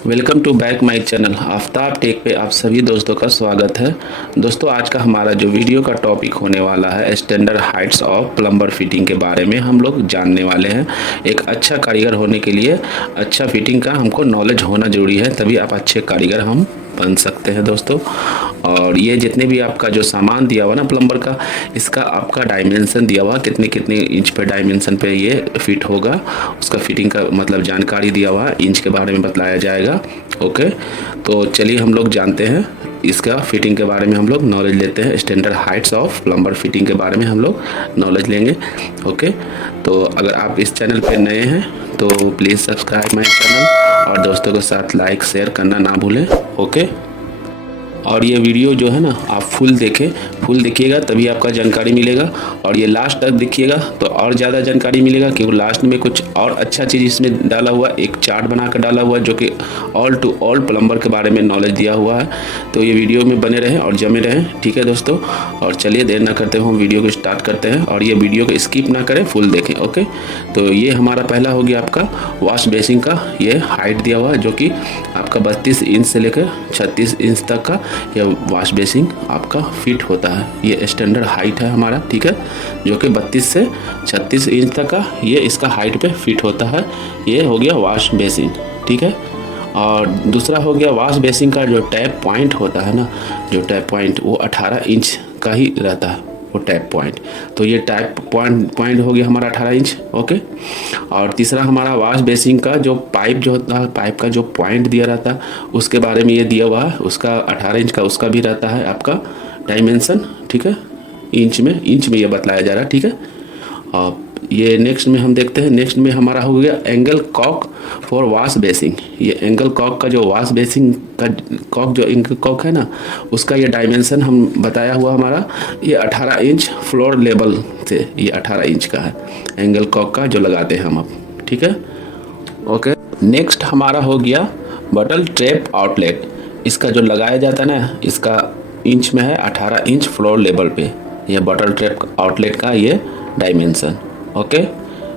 Welcome to back my channel Aftab Tech पे आप सभी दोस्तों का स्वागत है। दोस्तों आज का हमारा जो वीडियो का टॉपिक होने वाला है standard Heights of plumber fitting के बारे में हम लोग जानने वाले हैं। एक अच्छा कारीगर होने के लिए अच्छा फिटिंग का हमको नॉलेज होना ज़रूरी है, तभी आप अच्छे कारीगर हम बन सकते हैं दोस्तों। और ये जितने भी आपका जो सामान दिया हुआ ना प्लम्बर का, इसका आपका डायमेंशन दिया हुआ कितने कितने इंच पे डायमेंशन पे ये फिट होगा, उसका फिटिंग का मतलब जानकारी दिया हुआ इंच के बारे में बताया जाएगा। ओके, तो चलिए हम लोग जानते हैं इसका फिटिंग के बारे में, हम लोग नॉलेज लेते हैं। Standard Heights of plumber fitting के बारे में हम लोग नॉलेज लेंगे। ओके, तो अगर आप इस चैनल पे नए हैं तो प्लीज़ सब्सक्राइब माय चैनल और दोस्तों के साथ लाइक शेयर करना ना भूलें। ओके, और ये वीडियो जो है ना आप फुल देखिएगा तभी आपका जानकारी मिलेगा, और ये लास्ट तक देखिएगा तो और ज़्यादा जानकारी मिलेगा, क्योंकि लास्ट में कुछ और अच्छा चीज़ इसमें डाला हुआ, एक चार्ट बना कर डाला हुआ जो कि ऑल टू ऑल प्लम्बर के बारे में नॉलेज दिया हुआ है। तो ये वीडियो में बने रहें और जमे रहें, ठीक है दोस्तों। और चलिए देर ना करते हुए हम वीडियो को स्टार्ट करते हैं, और ये वीडियो को स्किप ना करें, फुल देखें। ओके, तो ये हमारा पहला हो गया आपका वॉश बेसिन का ये हाइट दिया हुआ है, जो कि आपका 32 इंच से लेकर 36 इंच तक का यह वॉश बेसिन आपका फिट होता है। ये स्टैंडर्ड हाइट है हमारा, ठीक है, जो कि 32 से 36 इंच तक का ये इसका हाइट पे फिट होता है। ये हो गया वॉश बेसिन, ठीक है। और दूसरा हो गया वॉश बेसिन का जो टैप पॉइंट होता है ना, जो टैप पॉइंट वो 18 इंच का ही रहता है वो टैप पॉइंट। तो ये टैप पॉइंट हो गया हमारा 18 इंच। ओके, और तीसरा हमारा वॉश बेसिन का जो पाइप जो होता है, पाइप का जो पॉइंट दिया रहता है उसके बारे में ये दिया हुआ है, उसका 18 इंच का उसका भी रहता है आपका डायमेंशन, ठीक है। इंच में ये बतलाया जा रहा है, ठीक है। और ये नेक्स्ट में हम देखते हैं, नेक्स्ट में हमारा हो गया angle Kock for wash basin. ये एंगल कॉक का जो वॉश बेसिन का कॉक जो एंगल कॉक है ना, उसका ये डायमेंशन हम बताया हुआ हमारा, ये 18 इंच फ्लोर लेवल से ये 18 इंच का है एंगल कॉक का जो लगाते हैं हम अब, ठीक है। ओके, नेक्स्ट हमारा हो गया बटल ट्रैप आउटलेट। इसका जो लगाया जाता है ना, इसका इंच में है 18 इंच फ्लोर लेवल पे, ये बटल ट्रैप आउटलेट का ये डायमेंशन। ओके,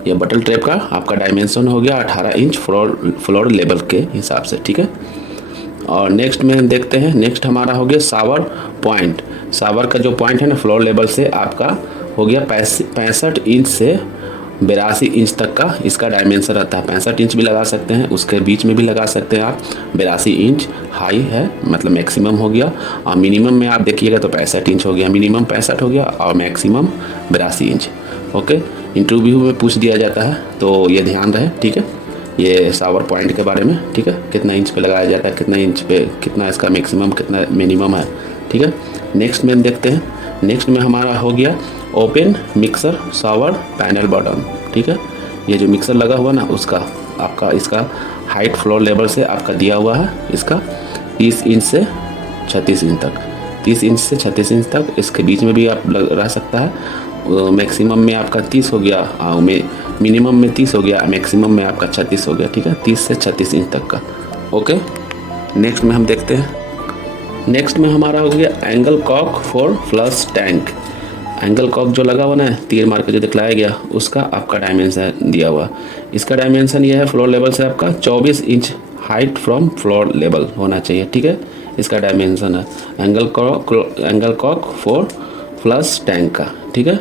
ये बटल ट्रैप का आपका डायमेंशन हो गया 18 इंच फ्लोर लेवल के हिसाब से, ठीक है। और नेक्स्ट में देखते हैं, नेक्स्ट हमारा हो गया शावर पॉइंट। शावर का जो पॉइंट है ना फ्लोर लेवल से आपका हो गया 65 इंच से 82 इंच तक का इसका डायमेंशन रहता है। 65 इंच भी लगा सकते हैं, उसके बीच में भी लगा सकते हैं आप। 82 इंच हाई है, मतलब मैक्सिमम हो गया, और मिनिमम में आप देखिएगा तो 65 इंच हो गया, मिनिमम 65 हो गया और मैक्सिमम 82 इंच। ओके, इंटरव्यू में पूछ दिया जाता है तो ये ध्यान रहे, ठीक है, ये शावर पॉइंट के बारे में, ठीक है, कितना इंच पे लगाया जाता है, कितना इंच पे कितना इसका मैक्सिमम कितना मिनिमम है, ठीक है। नेक्स्ट में देखते हैं, नेक्स्ट में हमारा हो गया open mixer shower panel bottom, ठीक है। ये जो मिक्सर लगा हुआ ना उसका आपका इसका हाइट फ्लोर लेवल से आपका दिया हुआ है, इसका 30 इंच से 36 इंच तक, 30 इंच से 36 इंच तक, इसके बीच में भी आप रह सकता है। मैक्सिमम में आपका 30 हो गया, मिनिमम में 30 हो गया, मैक्सिमम में आपका 36 हो गया, ठीक है, 30 से 36 इंच तक का। ओके, नेक्स्ट में हम देखते हैं, नेक्स्ट में हमारा हो गया angle Kock for flush tank. Angle Kock जो लगा हुआ ना तीर मार के जो दिखलाया गया, उसका आपका डायमेंशन दिया हुआ। इसका डायमेंशन ये है फ्लोर लेवल से आपका 24 inch height from floor level होना चाहिए, ठीक है, इसका डायमेंशन है angle Kock for flush tank का, ठीक है।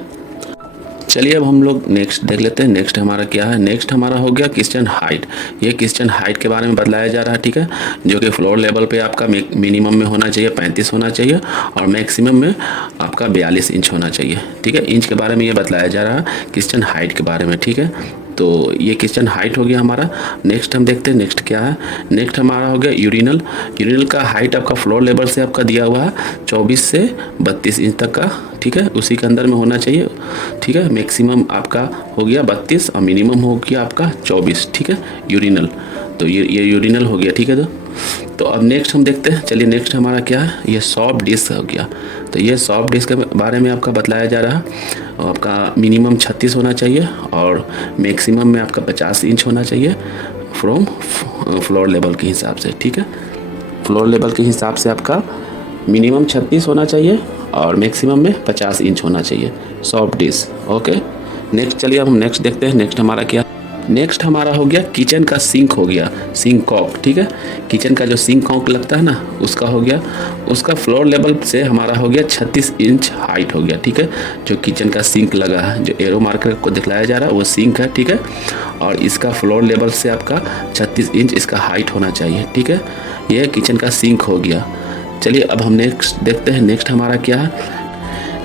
चलिए अब हम लोग नेक्स्ट देख लेते हैं। नेक्स्ट हमारा क्या है, नेक्स्ट हमारा हो गया किचन हाइट। ये किचन हाइट के बारे में बतलाया जा रहा है, ठीक है, जो कि फ्लोर लेवल पे आपका मिनिमम में होना चाहिए 35 होना चाहिए, और मैक्सिमम में आपका 42 इंच होना चाहिए, ठीक है। इंच के बारे में ये बतलाया जा रहा है किचन हाइट के बारे में, ठीक है। तो ये किचन हाइट हो गया हमारा। नेक्स्ट हम देखते हैं, नेक्स्ट क्या है, नेक्स्ट हमारा हो गया यूरिनल। यूरिनल का हाइट आपका फ्लोर लेवल से आपका दिया हुआ है 24 से 32 इंच तक का, ठीक है, उसी के अंदर में होना चाहिए, ठीक है। मैक्सिमम आपका हो गया 32 और मिनिमम हो गया आपका 24, ठीक है, यूरिनल। तो ये यूरिनल हो गया, ठीक है। तो अब नेक्स्ट हम देखते हैं, चलिए नेक्स्ट हमारा क्या है, ये सॉफ्ट डिस्क हो गया। तो ये सॉफ्ट डिस्क के बारे में आपका बतलाया जा रहा है। आपका मिनिमम 36 होना चाहिए और मैक्सिमम में आपका 50 इंच होना चाहिए फ्रॉम फ्लोर लेवल के हिसाब से, ठीक है। फ्लोर लेवल के हिसाब से आपका मिनिमम 36 होना चाहिए और मैक्सिमम में 50 इंच होना चाहिए सॉफ्ट डिस्क। ओके, नेक्स्ट चलिए अब हम नेक्स्ट देखते हैं, नेक्स्ट हमारा क्या, नेक्स्ट हमारा हो गया किचन का सिंक हो गया, सिंक कॉक, ठीक है। किचन का जो सिंक कॉक लगता है ना उसका हो गया, उसका फ्लोर लेवल से हमारा हो गया 36 इंच हाइट हो गया, ठीक है। जो किचन का सिंक लगा है, जो एरो मार्कर को दिखलाया जा रहा है वो सिंक है, ठीक है। और इसका फ्लोर लेवल से आपका 36 इंच इसका हाइट होना चाहिए, ठीक है। ये किचन का सिंक हो गया। चलिए अब हम नेक्स्ट देखते हैं, नेक्स्ट हमारा क्या है।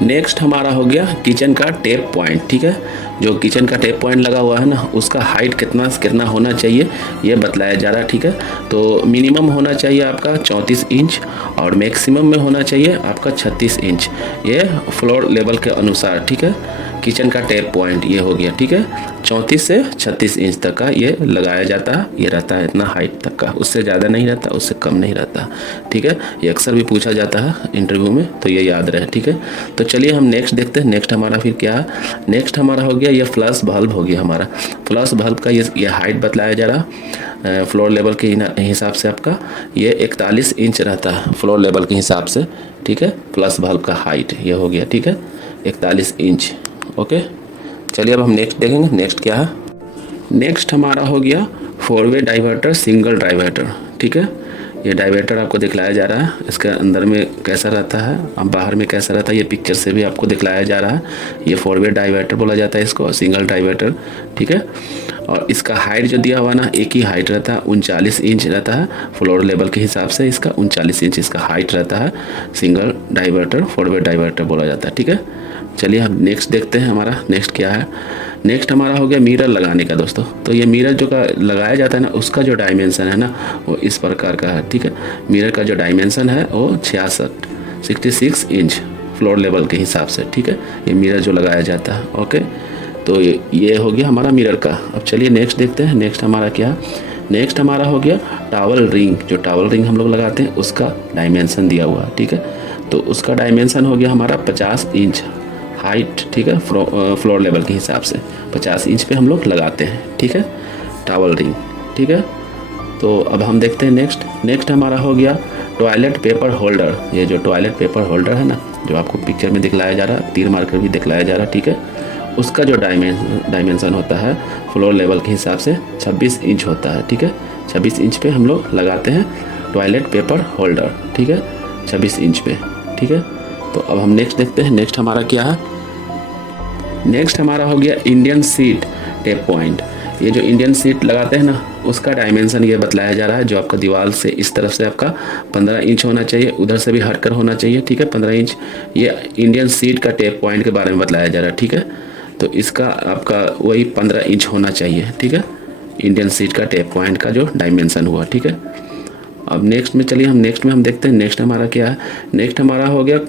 नेक्स्ट हमारा हो गया किचन का टैप पॉइंट, ठीक है। जो किचन का टैप पॉइंट लगा हुआ है ना उसका हाइट कितना कितना होना चाहिए ये बतलाया जा रहा है, ठीक है। तो मिनिमम होना चाहिए आपका 34 इंच और मैक्सिमम में होना चाहिए आपका 36 इंच, ये फ्लोर लेवल के अनुसार, ठीक है। किचन का टैप पॉइंट ये हो गया, ठीक है। 34 से 36 इंच तक का ये लगाया जाता है, ये रहता है इतना हाइट तक का, उससे ज़्यादा नहीं रहता, उससे कम नहीं रहता, ठीक है। ये अक्सर भी पूछा जाता है इंटरव्यू में, तो ये याद रहे, ठीक है। तो चलिए हम नेक्स्ट देखते हैं। नेक्स्ट हमारा फिर क्या है, नेक्स्ट हमारा हो गया ये फ्लश बल्ब हो गया हमारा। फ्लश बल्ब का ये हाइट बतलाया जा रहा फ्लोर लेवल के हिसाब से आपका ये 41 इंच रहता है फ्लोर लेवल के हिसाब से, ठीक है। फ्लश बल्ब का हाइट ये हो गया, ठीक है, 41 इंच, ओके। चलिए अब हम नेक्स्ट देखेंगे। नेक्स्ट क्या है, नेक्स्ट हमारा हो गया 4 वे डाइवर्टर सिंगल डाइवर्टर, ठीक है। ये डाइवर्टर आपको दिखलाया जा रहा है, इसके अंदर में कैसा रहता है अब बाहर में कैसा रहता है ये पिक्चर से भी आपको दिखलाया जा रहा है। ये 4 वे डाइवर्टर बोला जाता है इसको, सिंगल डाइवर्टर, ठीक है। और इसका हाइट जो दिया हुआ ना एक ही हाइट रहता है, 39 इंच रहता है फ्लोर लेवल के हिसाब से, इसका 39 इंच इसका हाइट रहता है। सिंगल डाइवर्टर 4 वे डाइवर्टर बोला जाता है, ठीक है। चलिए हम नेक्स्ट देखते हैं हमारा नेक्स्ट क्या है। नेक्स्ट हमारा हो गया मिरर लगाने का दोस्तों। तो ये मिरर जो का लगाया जाता है ना उसका जो डायमेंशन है ना वो इस प्रकार का है, ठीक है। मिरर का जो डायमेंशन है वो 66 इंच फ्लोर लेवल के हिसाब से, ठीक है। ये मिरर जो लगाया जाता है, ओके। तो ये हो गया हमारा मिरर का। अब चलिए नेक्स्ट देखते हैं। नेक्स्ट हमारा क्या, नेक्स्ट हमारा हो गया टॉवल रिंग। जो टॉवल रिंग हम लोग लगाते हैं उसका डायमेंशन दिया हुआ है, ठीक है। तो उसका डायमेंशन हो गया हमारा 50 इंच हाइट, ठीक है। फ्लोर लेवल के हिसाब से 50 इंच पे हम लोग लगाते हैं, ठीक है, टॉवल रिंग, ठीक है। तो अब हम देखते हैं नेक्स्ट हमारा हो गया टॉयलेट पेपर होल्डर। ये जो टॉयलेट पेपर होल्डर है ना जो आपको पिक्चर में दिखलाया जा रहा है, तीर मार्कर भी दिखलाया जा रहा है, ठीक है। उसका जो डायमेंशन होता है फ्लोर लेवल के हिसाब से 26 इंच होता है, ठीक है। 26 इंच पे हम लोग लगाते हैं टॉयलेट पेपर होल्डर, ठीक है, 26 इंच पे, ठीक है। तो अब हम नेक्स्ट देखते हैं। नेक्स्ट हमारा क्या है, नेक्स्ट हमारा हो गया इंडियन सीट टेप पॉइंट। ये जो इंडियन सीट लगाते हैं ना उसका डायमेंशन ये बतलाया जा रहा है। जो आपका दीवार से इस तरफ से आपका 15 इंच होना चाहिए, उधर से भी हटकर होना चाहिए, ठीक है, 15 इंच। ये इंडियन सीट का टेप पॉइंट के बारे में बतलाया जा रहा है, ठीक है। तो इसका आपका वही 15 इंच होना चाहिए, ठीक है, इंडियन सीट का टेप पॉइंट का जो डायमेंशन हुआ, ठीक है। अब नेक्स्ट में चलिए हम नेक्स्ट में हम देखते हैं। नेक्स्ट हमारा क्या है, नेक्स्ट हमारा हो गया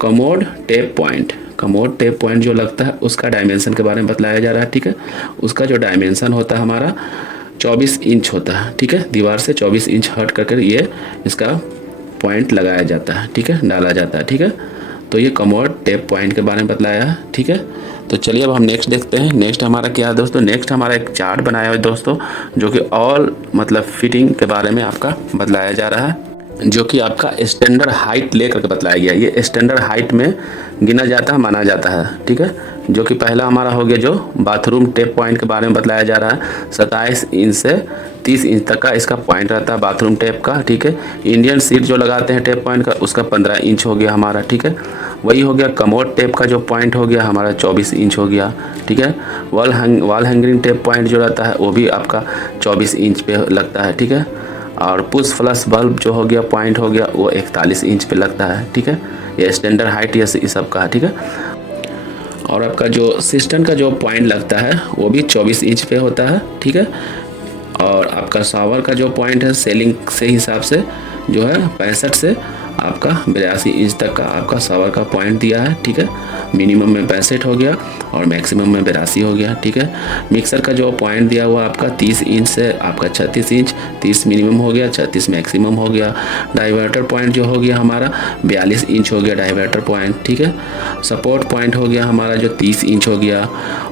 commode tape point. Commode tape point जो लगता है उसका डायमेंशन के बारे में बतलाया जा रहा है, ठीक है। उसका जो डायमेंशन होता है हमारा 24 इंच होता है, ठीक है। दीवार से 24 इंच हट करके ये इसका पॉइंट लगाया जाता है, ठीक है, डाला जाता है, ठीक है। तो ये कमोड टेप पॉइंट के बारे में बतलाया है, ठीक है। तो चलिए अब हम नेक्स्ट देखते हैं। नेक्स्ट हमारा क्या है दोस्तों, नेक्स्ट हमारा एक चार्ट बनाया हुआ है दोस्तों जो कि ऑल मतलब फिटिंग के बारे में आपका बतलाया जा रहा है, जो कि आपका स्टैंडर्ड हाइट लेकर के बतलाया गया। ये स्टैंडर्ड हाइट में गिना जाता है, माना जाता है, ठीक है। जो कि पहला हमारा हो गया जो बाथरूम टेप पॉइंट के बारे में बतलाया जा रहा है, 27 इंच से 30 इंच तक का इसका पॉइंट रहता है बाथरूम टेप का, ठीक है। इंडियन सीट जो लगाते हैं टेप पॉइंट का उसका 15 इंच हो गया हमारा, ठीक है। वही हो गया कमोड टेप का जो पॉइंट हो गया हमारा 24 इंच हो गया, ठीक है। वॉल हैंगिंग टेप पॉइंट जो रहता है वो भी आपका 24 इंच पे लगता है, ठीक है। और पुश फ्लश बल्ब जो हो गया पॉइंट हो गया वो 41 इंच पे लगता है, ठीक है। ये स्टैंडर्ड हाइट ये सब का है, ठीक है। और आपका जो सिस्टम का जो पॉइंट लगता है वो भी 24 इंच पे होता है, ठीक है। और आपका शावर का जो पॉइंट है सेलिंग से हिसाब से जो है 65 से आपका 82 इंच तक का आपका शावर का पॉइंट दिया है, ठीक है। मिनिमम में 65 हो गया और मैक्सिमम में 82 हो गया, ठीक है। मिक्सर का जो पॉइंट दिया हुआ आपका 30 इंच से आपका 36 इंच, 30 मिनिमम हो गया, 36 मैक्सिमम हो गया। डाइवर्टर पॉइंट जो हो गया हमारा 42 इंच हो गया डाइवर्टर पॉइंट, ठीक है। सपोर्ट पॉइंट हो गया हमारा जो 30 इंच हो गया।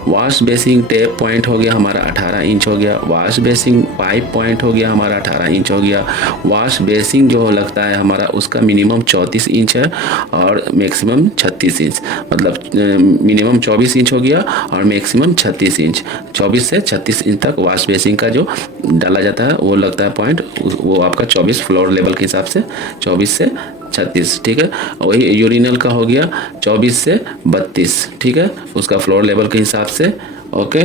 वॉश बेसिंग टेप पॉइंट हो गया हमारा 18 इंच हो गया। वॉश बेसिंग पाइप पॉइंट हो गया हमारा 18 इंच हो गया। वॉश बेसिंग जो लगता है हमारा उसका मिनिमम 34 इंच है और मैक्सिमम 36 इंच, मतलब मिनिमम 24 इंच हो गया और मैक्सिमम 36 इंच। 24 से 36 इंच तक वॉश बेसिन का जो डाला जाता है वो लगता है पॉइंट, वो आपका 24 फ्लोर लेवल के हिसाब से 24 से 36, ठीक है। वही यूरिनल का हो गया 24 से 32, ठीक है, उसका फ्लोर लेवल के हिसाब से। ओके,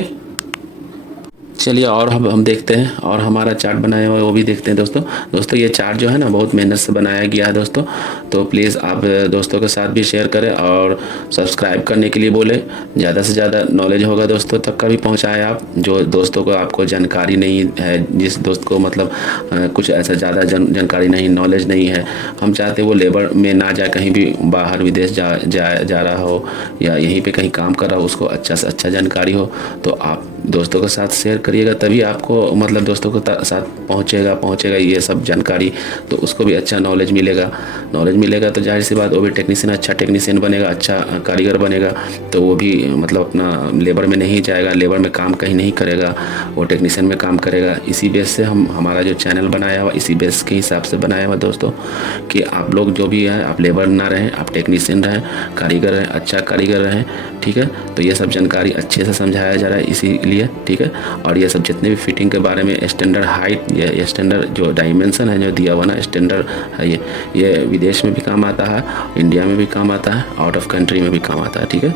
चलिए और हम देखते हैं और हमारा चार्ट बनाया हुआ है वो भी देखते हैं दोस्तों ये चार्ट जो है ना बहुत मेहनत से बनाया गया है दोस्तों, तो प्लीज़ आप दोस्तों के साथ भी शेयर करें और सब्सक्राइब करने के लिए बोले। ज़्यादा से ज़्यादा नॉलेज होगा दोस्तों तक का भी पहुँचाएँ आप, जो दोस्तों को आपको जानकारी नहीं है, जिस दोस्त को मतलब कुछ ऐसा ज़्यादा जानकारी नहीं, नॉलेज नहीं है, हम चाहते वो लेबर में ना जाए, कहीं भी बाहर विदेश जा रहा हो या यहीं पर कहीं काम कर रहा हो, उसको अच्छा से अच्छा जानकारी हो, तो आप दोस्तों के साथ शेयर करिएगा, तभी आपको मतलब दोस्तों के साथ पहुंचेगा ये सब जानकारी, तो उसको भी अच्छा नॉलेज मिलेगा तो जाहिर सी बात वो भी टेक्नीशियन, अच्छा टेक्नीशियन बनेगा, अच्छा कारीगर बनेगा, तो वो भी मतलब अपना लेबर में नहीं जाएगा, लेबर में काम कहीं नहीं करेगा, वो टेक्नीशियन में काम करेगा। इसी बेस से हमारा जो चैनल बनाया हुआ, इसी बेस के हिसाब से बनाया हुआ दोस्तों, कि आप लोग जो भी है, आप लेबर ना रहें, आप टेक्नीशियन रहें, कारीगर रहें, अच्छा कारीगर रहें, ठीक है। तो ये सब जानकारी अच्छे से समझाया जा रहा है इसीलिए, ठीक है। और ये सब जितने भी फिटिंग के बारे में स्टैंडर्ड हाइट, ये स्टैंडर्ड जो डायमेंशन है जो दिया हुआ ना स्टैंडर्ड है, ये विदेश में भी काम आता है, इंडिया में भी काम आता है, आउट ऑफ कंट्री में भी काम आता है, ठीक है।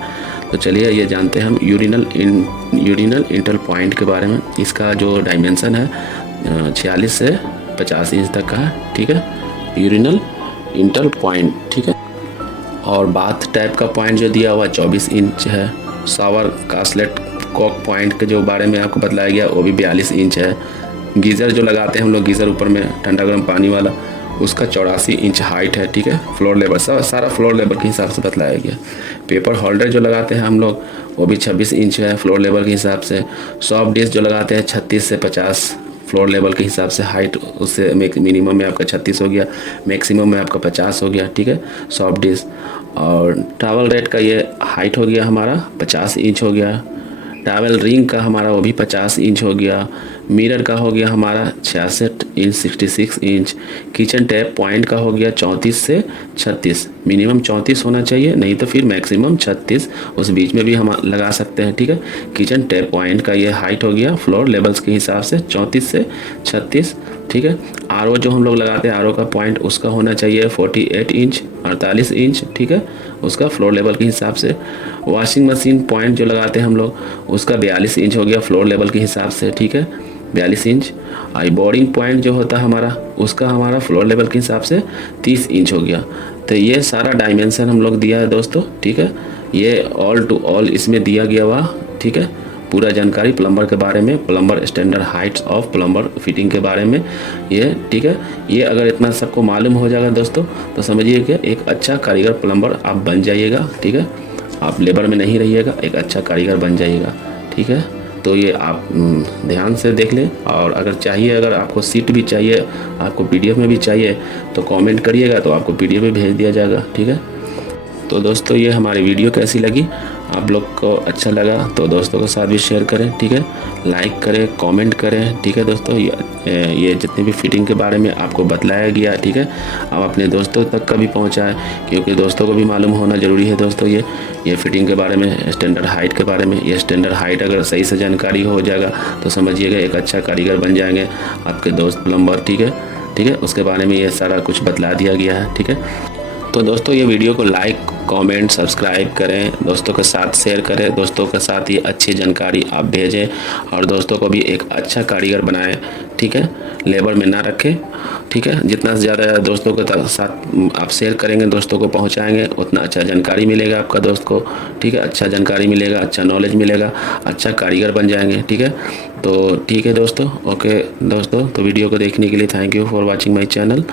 तो चलिए ये जानते हैं हम यूरिनल इंटल पॉइंट के बारे में। इसका जो डायमेंशन है 46 से 50 इंच तक का है, ठीक है, यूरिनल इंटल पॉइंट, ठीक है। और बाथ टैप का पॉइंट जो दिया हुआ 24 इंच है। शावर कास्लेट कॉक पॉइंट के जो बारे में आपको बतलाया गया वो भी 42 इंच है। गीज़र जो लगाते हैं हम लोग, गीज़र ऊपर में ठंडा गर्म पानी वाला, उसका 84 इंच हाइट है, ठीक है। फ्लोर लेवल सारा फ्लोर लेवल के हिसाब से बतलाया गया। पेपर होल्डर जो लगाते हैं हम लोग वो भी 26 इंच है फ्लोर लेवल के हिसाब से। सॉफ्ट डिश जो लगाते हैं 36 से 50 फ्लोर लेवल के हिसाब से हाइट, उससे मिनिमम में आपका 36 हो गया, मैक्सिमम में आपका 50 हो गया, ठीक है, सॉफ्ट डिश। और टावल रेट का ये हाइट हो गया हमारा 50 इंच हो गया। टावल रिंग का हमारा वो भी 50 इंच हो गया। मिरर का हो गया हमारा 66 inch 66 inch. Kitchen tap point का हो गया 34 से 36, मिनिमम 34 होना चाहिए, नहीं तो फिर मैक्सिमम 36, उस बीच में भी हम लगा सकते हैं, ठीक है। किचन टैप पॉइंट का ये हाइट हो गया फ्लोर लेवल्स के हिसाब से 34 से 36, ठीक है। आरओ जो हम लोग लगाते हैं, आरओ का पॉइंट उसका होना चाहिए 48 इंच 48 इंच, ठीक है, उसका फ्लोर लेवल के हिसाब से। वॉशिंग मशीन पॉइंट जो लगाते हैं हम लोग, उसका 42 इंच हो गया फ्लोर लेवल के हिसाब से, ठीक है, 42 इंच। आई बोर्डिंग पॉइंट जो होता है हमारा, उसका हमारा फ्लोर लेवल के हिसाब से 30 इंच हो गया। तो ये सारा डायमेंशन हम लोग दिया है दोस्तों, ठीक है। ये ऑल टू ऑल इसमें दिया गया हुआ, ठीक है, पूरा जानकारी प्लम्बर के बारे में, plumber standard Heights of plumber fitting के बारे में ये, ठीक है। ये अगर इतना सबको मालूम हो जाएगा दोस्तों, तो समझिए कि एक अच्छा कारीगर प्लम्बर आप बन जाइएगा, ठीक है। आप लेबर में नहीं रहिएगा, एक अच्छा कारीगर बन जाइएगा, ठीक है। तो ये आप ध्यान से देख लें, और अगर चाहिए, अगर आपको सीट भी चाहिए, आपको PDF में भी चाहिए, तो कमेंट करिएगा, तो आपको PDF में भेज दिया जाएगा, ठीक है। तो दोस्तों ये हमारी वीडियो कैसी लगी, आप लोग को अच्छा लगा तो दोस्तों के साथ भी शेयर करें, ठीक है, लाइक करें, कमेंट करें, ठीक है दोस्तों। ये जितने भी फिटिंग के बारे में आपको बतलाया गया, ठीक है, आप अपने दोस्तों तक का भी पहुंचाएं, क्योंकि दोस्तों को भी मालूम होना ज़रूरी है दोस्तों। ये फिटिंग के बारे में, स्टैंडर्ड हाइट के बारे में, ये स्टैंडर्ड हाइट अगर सही से जानकारी हो जाएगा तो समझिएगा एक अच्छा कारीगर बन जाएंगे आपके दोस्त प्लम्बर, ठीक है। उसके बारे में ये सारा कुछ बतला दिया गया है, ठीक है। तो दोस्तों ये वीडियो को लाइक, कमेंट, सब्सक्राइब करें, दोस्तों के साथ शेयर करें, दोस्तों के साथ ये अच्छी जानकारी आप भेजें, और दोस्तों को भी एक अच्छा कारीगर बनाएं, ठीक है, लेबर में ना रखें, ठीक है। जितना ज़्यादा दोस्तों के साथ आप शेयर करेंगे, दोस्तों को पहुंचाएंगे, उतना अच्छा जानकारी मिलेगा आपका दोस्त को, ठीक है, अच्छा जानकारी मिलेगा, अच्छा नॉलेज मिलेगा, अच्छा कारीगर बन जाएंगे, ठीक है। तो ठीक है दोस्तों, ओके दोस्तों, तो वीडियो को देखने के लिए thank you for watching my channel,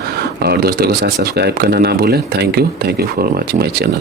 और दोस्तों के साथ सब्सक्राइब करना ना भूलें। Thank you for watching my channel.